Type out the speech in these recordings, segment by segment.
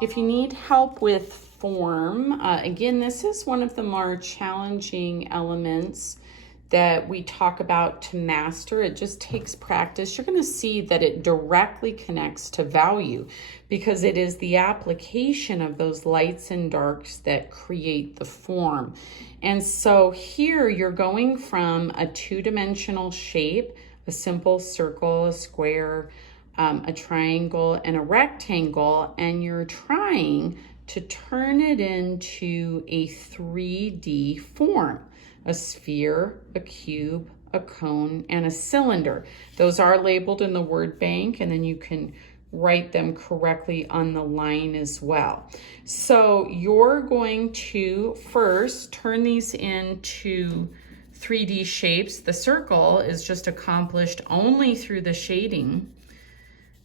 If you need help with form, again, this is one of the more challenging elements that we talk about to master. It just takes practice. You're going to see that it directly connects to value because it is the application of those lights and darks that create the form. And so here you're going from a two-dimensional shape, a simple circle, a square, a triangle, and a rectangle, and you're trying to turn it into a 3D form. A sphere, a cube, a cone, and a cylinder. Those are labeled in the word bank, and then you can write them correctly on the line as well. So you're going to first turn these into 3D shapes. The circle is just accomplished only through the shading.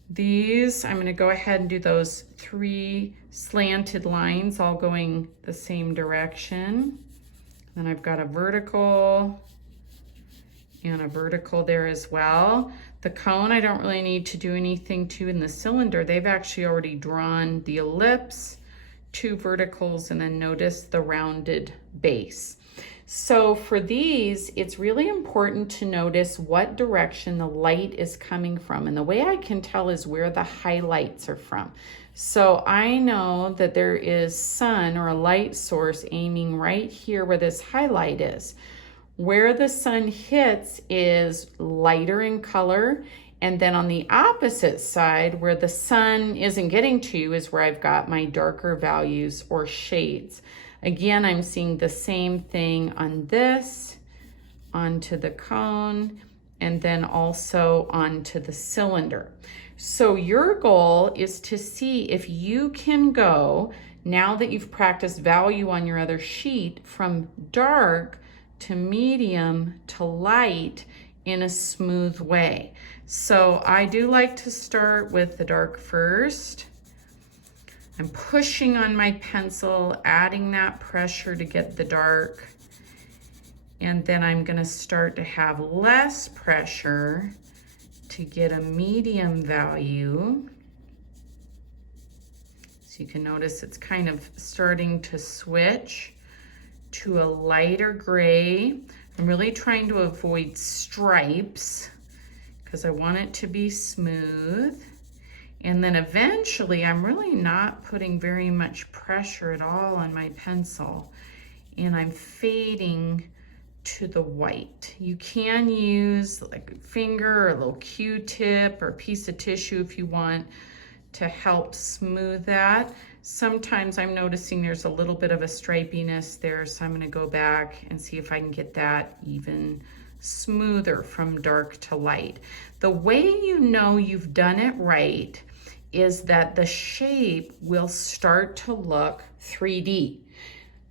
These, I'm going to go ahead and do those 3 slanted lines all going the same direction. Then I've got a vertical and a vertical there as well. The cone, I don't really need to do anything to. In the cylinder, they've actually already drawn the ellipse, 2 verticals, and then notice the rounded base. So for these, it's really important to notice what direction the light is coming from. And the way I can tell is where the highlights are from. So I know that there is sun or a light source aiming right here where this highlight is. Where the sun hits is lighter in color. And then on the opposite side, where the sun isn't getting to, is where I've got my darker values or shades. Again, I'm seeing the same thing on this, onto the cone, and then also onto the cylinder. So your goal is to see if you can go, now that you've practiced value on your other sheet, from dark to medium to light in a smooth way. So I do like to start with the dark first. I'm pushing on my pencil, adding that pressure to get the dark. And then I'm going to start to have less pressure to get a medium value. So you can notice it's kind of starting to switch to a lighter gray. I'm really trying to avoid stripes because I want it to be smooth. And then eventually, I'm really not putting very much pressure at all on my pencil, and I'm fading to the white. You can use like a finger or a little Q-tip or a piece of tissue if you want to help smooth that. Sometimes I'm noticing there's a little bit of a stripiness there, so I'm going to go back and see if I can get that even smoother from dark to light. The way you know you've done it right is that the shape will start to look 3D.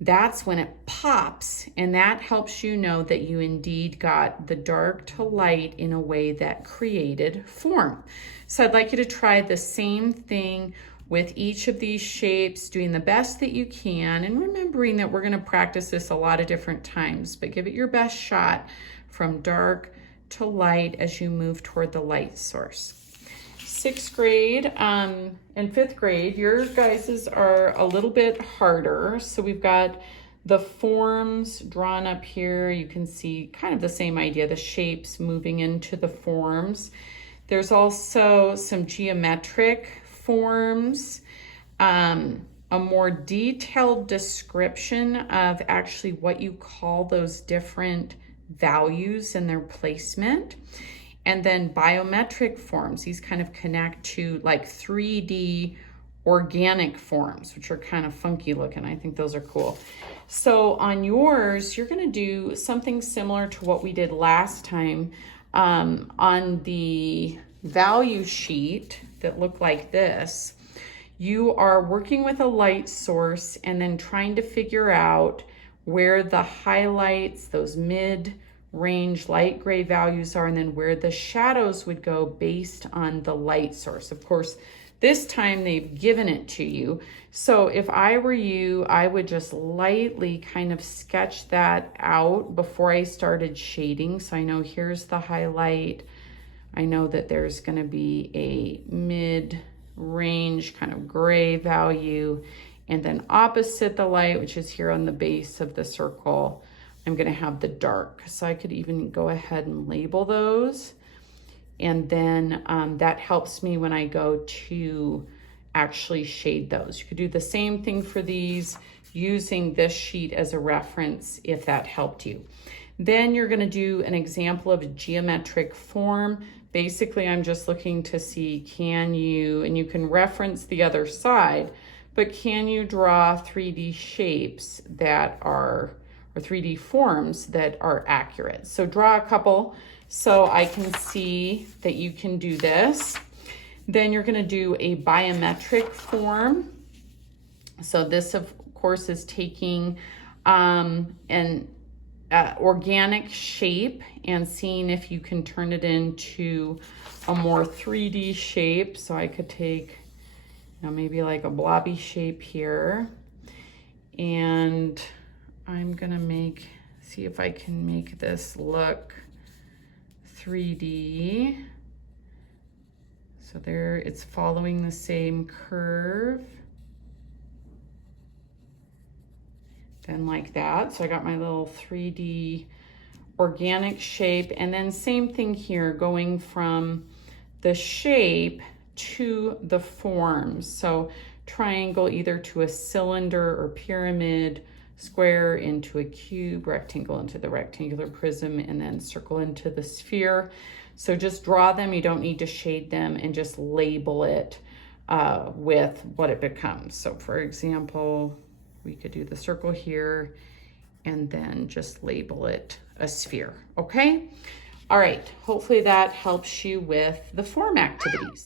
That's when it pops, and that helps you know that you indeed got the dark to light in a way that created form. So I'd like you to try the same thing with each of these shapes, doing the best that you can, and remembering that we're going to practice this a lot of different times, but give it your best shot from dark to light as you move toward the light source. 6th grade and 5th grade, your guys's are a little bit harder. So we've got the forms drawn up here. You can see kind of the same idea, the shapes moving into the forms. There's also some geometric forms, a more detailed description of actually what you call those different values and their placement. And then biometric forms, these kind of connect to like 3D organic forms, which are kind of funky looking. I think those are cool. So on yours, you're going to do something similar to what we did last time on the value sheet that looked like this. You are working with a light source and then trying to figure out where the highlights, those mid-range light gray values are, and then where the shadows would go based on the light source. Of course, this time they've given it to you. So if I were you, I would just lightly kind of sketch that out before I started shading. So I know here's the highlight. I know that there's going to be a mid range, kind of gray value. And then opposite the light, which is here on the base of the circle, I'm gonna have the dark. So I could even go ahead and label those. And then that helps me when I go to actually shade those. You could do the same thing for these using this sheet as a reference if that helped you. Then you're gonna do an example of a geometric form. Basically, I'm just looking to see, can you, and you can reference the other side, but can you draw 3D shapes that are, or 3D forms that are accurate? So draw a couple so I can see that you can do this. Then you're gonna do a biometric form. So this, of course, is taking an organic shape and seeing if you can turn it into a more 3D shape. So I could take, you know, maybe like a blobby shape here. And I'm gonna see if I can make this look 3D. So there, it's following the same curve. Then like that. So I got my little 3D organic shape. And then same thing here, going from the shape to the form. So triangle either to a cylinder or pyramid, square into a cube, rectangle into the rectangular prism, and then circle into the sphere. So just draw them, you don't need to shade them, and just label it with what it becomes. So for example, we could do the circle here and then just label it a sphere, okay? All right, hopefully that helps you with the form activities.